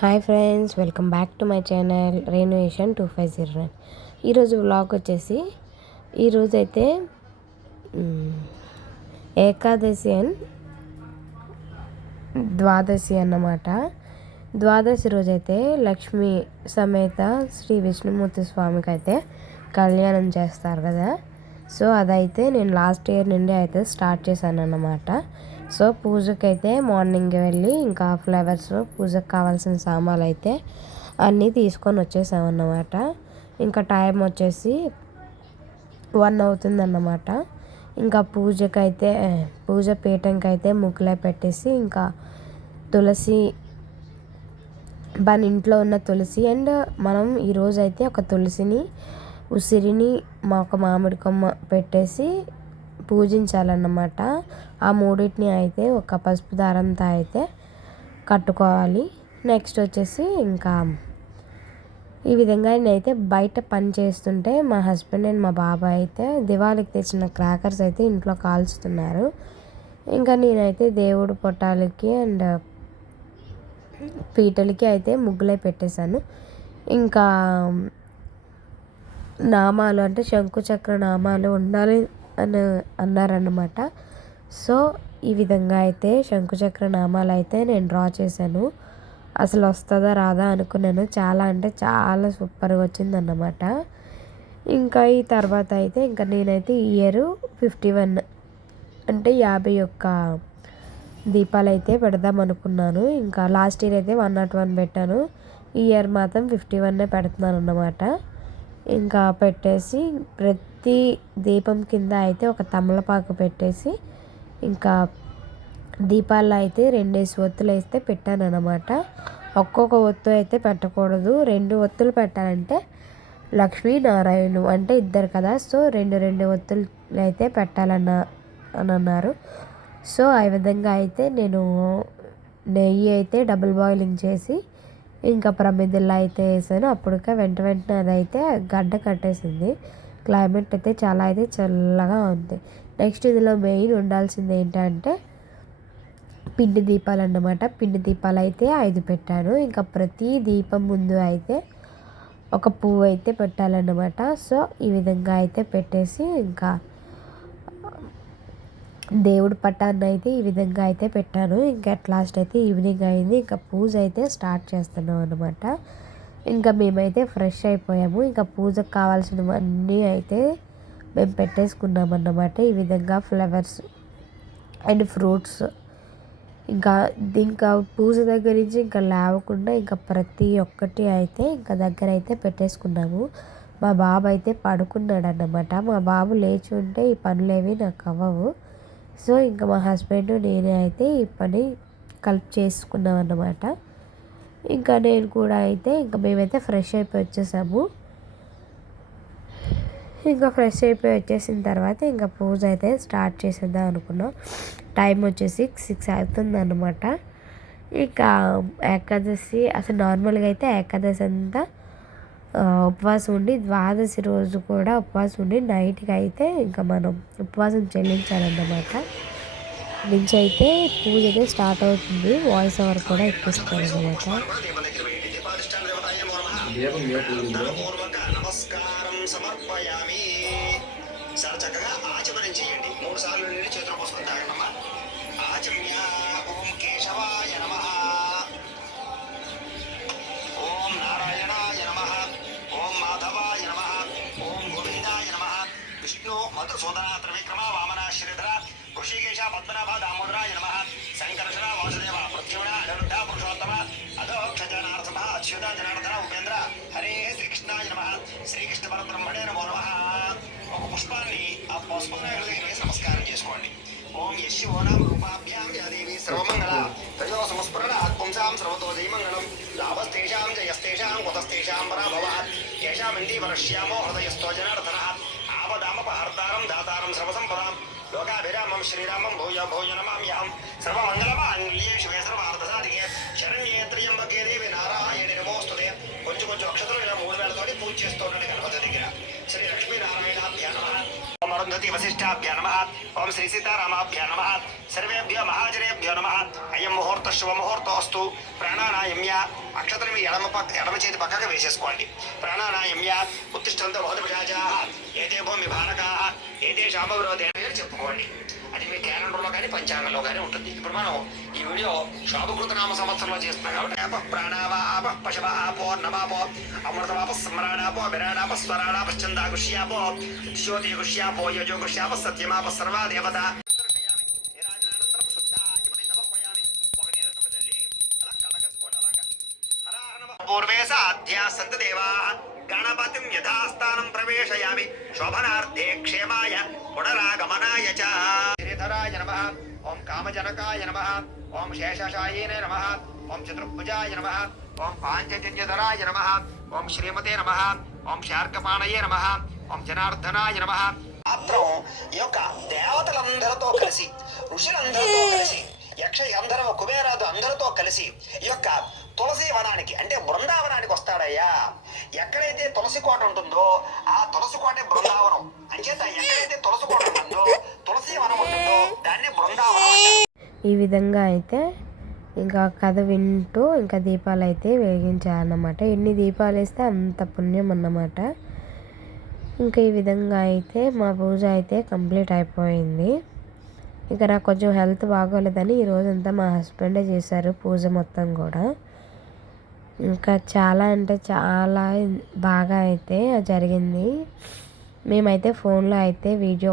Hi friends, welcome back to my channel renovation 2509. ఈరోజు vlog వచ్చేసి ఈరోజైతే ఏకాదశి అండ్ ద్వాదశి అన్నమాట. ద్వాదశి రోజైతే లక్ష్మీ సమేత శ్రీ విష్ణుమూర్తి స్వామికి అయితే కళ్యాణం చేస్తారు కదా. సో అదైతే నేను లాస్ట్ ఇయర్ నుండి అయితే స్టార్ట్ చేశాను అన్నమాట. సో పూజకి అయితే మార్నింగ్ వెళ్ళి ఇంకా ఫ్లవర్స్ పూజకు కావాల్సిన సామాన్లు అయితే అన్నీ తీసుకొని వచ్చేసామన్నమాట. ఇంకా టైం వచ్చేసి 1 అవుతుందన్నమాట. ఇంకా పూజకైతే పూజ పీఠంకి అయితే ముగ్గులే పెట్టేసి ఇంకా తులసి మన ఇంట్లో ఉన్న తులసి అండ్ మనం ఈరోజైతే ఒక తులసిని ఉసిరిని ఒక మామిడి కొమ్మ పెట్టేసి పూజించాలన్నమాట. ఆ మూడింటిని అయితే ఒక పసుపు దారంతో అయితే కట్టుకోవాలి. నెక్స్ట్ వచ్చేసి ఇంకా ఈ విధంగా నేనైతే బయట పని చేస్తుంటే మా హస్బెండ్ అండ్ మా బాబాయ్ అయితే దివాళికి తెచ్చిన క్రాకర్స్ అయితే ఇంట్లో కాల్చుతున్నారు. ఇంకా నేనైతే దేవుడు పొట్టాలకి అండ్ పీటలకి అయితే ముగ్గులే పెట్టేశాను. ఇంకా నామాలు అంటే శంకుచక్ర నామాలు ఉండాలి అని అన్నారన్నమాట. సో ఈ విధంగా అయితే శంకుచక్ర నామాలు అయితే నేను డ్రా చేశాను. అసలు వస్తుందా రాదా అనుకున్నాను. చాలా అంటే చాలా సూపర్గా వచ్చిందన్నమాట. ఇంకా ఈ తర్వాత అయితే ఇంకా నేనైతే ఈ ఇయర్ 51 అంటే 51 దీపాలు అయితే పెడదాం అనుకున్నాను. ఇంకా లాస్ట్ ఇయర్ అయితే 101 పెట్టాను. ఈ ఇయర్ మాత్రం 51 పెడుతున్నాను అన్నమాట. ఇంకా పెట్టేసి ప్రతి దీపం కింద అయితే ఒక తమలపాకు పెట్టేసి ఇంకా దీపాల్లో అయితే 2 ఒత్తులు వేస్తే పెట్టాను అన్నమాట. ఒక్కొక్క ఒత్తు అయితే పెట్టకూడదు, 2 ఒత్తులు పెట్టాలంటే లక్ష్మీనారాయణ అంటే ఇద్దరు కదా. సో 2 ఒత్తులు అయితే పెట్టాలని అన్నారు. సో ఆ విధంగా అయితే నేను నెయ్యి అయితే డబుల్ బాయిలింగ్ చేసి ఇంకా ప్రమిదల్లో అయితే వేసాను. అప్పటికే వెంటనే అదైతే గడ్డ కట్టేసింది. క్లైమేట్ అయితే చాలా అయితే చల్లగా ఉంది. నెక్స్ట్ ఇందులో మెయిన్ ఉండాల్సింది ఏంటంటే పిండి దీపాలు అన్నమాట. పిండి దీపాలు అయితే 5 పెట్టాను. ఇంకా ప్రతి దీపం ముందు అయితే ఒక పువ్వు అయితే పెట్టాలన్నమాట. సో ఈ విధంగా అయితే పెట్టేసి ఇంకా దేవుడి పటాన్ని అయితే ఈ విధంగా అయితే పెట్టాను. ఇంకా అట్ లాస్ట్ అయితే ఈవినింగ్ అయింది. ఇంకా పూజ అయితే స్టార్ట్ చేస్తున్నాం అనమాట. ఇంకా మేమైతే ఫ్రెష్ అయిపోయాము. ఇంకా పూజకు కావాల్సినవన్నీ అయితే మేము పెట్టేసుకున్నాం అన్నమాట. ఈ విధంగా ఫ్లవర్స్ అండ్ ఫ్రూట్స్ ఇంకా పూజ దగ్గర నుంచి ఇంకా లేవకుండా ఇంకా ప్రతి ఒక్కటి అయితే ఇంకా దగ్గర అయితే పెట్టేసుకున్నాము. మా బాబు అయితే పడుకున్నాడు అన్నమాట. మా బాబు లేచి ఉంటే ఈ పనులేవి నాకు అవ్వవు. సో ఇంకా మా హస్బెండ్ నేనే అయితే ఈ పని కలిపి చేసుకున్నాం అన్నమాట. ఇంకా నేను కూడా అయితే ఇంకా మేమైతే ఫ్రెష్ అయిపోయి వచ్చేసాము. ఇంకా ఫ్రెష్ అయిపోయి వచ్చేసిన తర్వాత ఇంకా పూజ అయితే స్టార్ట్ చేసేద్దాం అనుకున్నాం. టైం వచ్చేసి 6 అవుతుంది అన్నమాట. ఇంకా ఏకాదశి అసలు నార్మల్గా అయితే ఏకాదశి అంతా ఉపవాసం ఉండి ద్వాదశి రోజు కూడా ఉపవాసం ఉండి నైట్కి అయితే ఇంకా మనం ఉపవాసం చెల్లించాలన్నమాట. నుంచి అయితే పూజ అయితే స్టార్ట్ అవుతుంది. వాయిస్ ఓవర్ కూడా ఎక్కిస్తారు అన్నమాట. చక్కగా ఆచమనం చేయండి. 3 సార్లు నీళ్ళు చేతులు పోసుకొని తాగండమ్మా. ఆచమ్య ఓం కేశవాయ నమః, ఓం నారాయణాయ నమః, ఓం మాధవాయ నమః, ఓం గోవిందాయ నమః. విష్ణు మధుసూదన త్రివిక్రమ వామన శ్రీధర ఋషికేశ పద్మనాభ దామోదరాయ నమః. శంకర్షణ వాసుదేవ పృథ్వీణ అనిరుద్ధ పురుషోత్తమ అధోక్షజనార్థమ అచ్యుత జనార్దన ఉపేంద్ర హరే శ్రీకృష్ణాయ నమః. శ్రీకృష్ణ పరబ్రహ్మణే నమో నమః. ఒక పుష్పాన్ని ఆ పుష్పం వేసి నమస్కారం చేసుకోండి. ఓం యశివోనామ రూపాభ్యాం యాదేవి సర్వమంగళ తయో సంస్మరణ పుంసాం సర్వతో జయమంగళం లాభస్తేషాం జయస్తేషాం కుతస్తేషాం పరాభవ కేశామింది వరశ్యామో హృదయస్థో జనార్దన ఆపదామపహర్తారం దాతారం సర్వసంపదాం లోకాభిరామం శ్రీరామం భూయ భూయ నమామ్యహం సర్వమంగళమాంగళ్యే శివే సర్వార్థసాధికే శరణ్యే త్ర్యంబకే దేవి నారాయణి నమోస్తుతే. కొంచెం అక్షతలు ఇలా 3 వేలతోటి పూజ చేస్తూ ఉండండి గణపతి దగ్గర. శ్రీ లక్ష్మీనారాయణాభ్యా నమః. అరుంధతి వశిష్ఠాభ్యో నమః. ఓం శ్రీ సీతారామాభ్యో నమః. సర్వేభ్యో మహాజనేభ్యో నమః. అయం ముహూర్త శుభముహూర్తోస్తు. ప్రాణానాయమ్య. అక్షతలు మీ ఎడమ చేతి పక్కగా వేసేసుకోండి. ప్రాణానాయమ్య ఉత్తిష్టంతో బహుదభిషాజాః ఏతే భూమి భారకాః ఏతే శామవిరోధేన చెప్పుకోండి. అది మీ క్యాలెండర్లో కానీ పంచాంగంలో కానీ ఉంటుంది. ఇప్పుడు మనం ఈ వీడియో శోభకృత నామ సంవత్సరంలో చేస్తున్నాం కాబట్టి అప ప్రాణావా ఆప పశవ ఆపో నమాపో అమృతమాప స్మరాణాపో విరాణాప స్వరాణాప చందాగుష్యాపో జ్యోతిగుష్యాపో యజోగుష్యాప సత్యమాప సర్వా దేవత పూర్వే సాధ్యా సంత దేవా గణపతిం యథాస్థానం ప్రవేశయామి శోభనార్థే క్షేమాయ పునరాగమనాయ చ. శ్రీధరాయ నమః. ఓం కామజనకాయ నమః. ఓం శేషశాయినే నమః. ఓం చతుర్భుజాయ నమః. ఓం పాంచజన్యధరాయ నమః. ఓం శ్రీమతే నమః. ఓం శార్కపాణయే నమః. ఓం జనార్దనాయ నమః. మాత్రం ఈ యొక్క దేవతలందరితో కలిసి ఋషులందరితో కలిసి యక్ష గంధర్వ కుబేరాదు అందరితో కలిసి ఈ యొక్క తులసి వనానికి అంటే బృందావనానికి వస్తాడయ్యా. ఎక్కడైతే తులసి కోట ఉంటుందో ఆ తులసి కోటే బృందావనం. అంచేత ఎక్కడైతే తులసి కోట ఉంటుందో తులసి వనం ఉంటుందో దాన్ని బృందావనం. ఈ విధంగా అయితే ఇంకా కథ వింటూ ఇంకా దీపాలు అయితే వెలిగించాలన్నమాట. ఎన్ని దీపాలు వేస్తే అంత పుణ్యం అన్నమాట. ఇంకా ఈ విధంగా అయితే మా పూజ అయితే కంప్లీట్ అయిపోయింది. ఇంకా నాకు కొంచెం హెల్త్ బాగోలేదని ఈరోజంతా మా హస్బెండే చేశారు పూజ మొత్తం కూడా. ఇంకా చాలా అంటే చాలా బాగా అయితే జరిగింది. మేమైతే ఫోన్లో అయితే వీడియో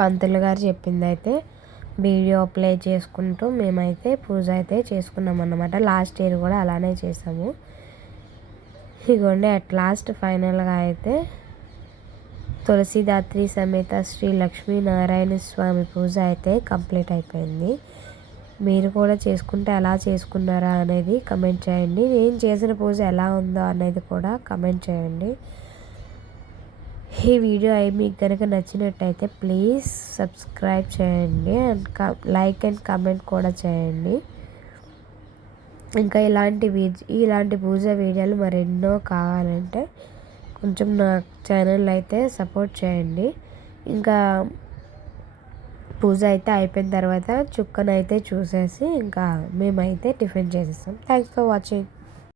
పంతులు గారు చెప్పింది అయితే వీడియో ప్లే చేసుకుంటూ మేమైతే పూజ అయితే చేసుకున్నాం అన్నమాట. లాస్ట్ ఇయర్ కూడా అలానే చేసాము. ఇగోండి అట్ లాస్ట్ ఫైనల్గా అయితే తులసిదాత్రి సమేత శ్రీ లక్ష్మీనారాయణ స్వామి పూజ అయితే కంప్లీట్ అయిపోయింది. మీరు కూడా చేసుకుంటే ఎలా చేసుకున్నారా అనేది కమెంట్ చేయండి. నేను చేసిన పూజ ఎలా ఉందో అనేది కూడా కమెంట్ చేయండి. ఈ వీడియో మీకు కనుక నచ్చినట్టయితే ప్లీజ్ సబ్స్క్రైబ్ చేయండి అండ్ లైక్ అండ్ కమెంట్ కూడా చేయండి. ఇంకా ఇలాంటి పూజ వీడియోలు మరెన్నో కావాలంటే కొంచెం నా ఛానల్ అయితే సపోర్ట్ చేయండి. ఇంకా పూజ అయితే అయిపోయిన తర్వాత చుక్కనైతే చూసేసి ఇంకా మేమైతే టిఫిన్ చేసేస్తాం. Thanks for watching.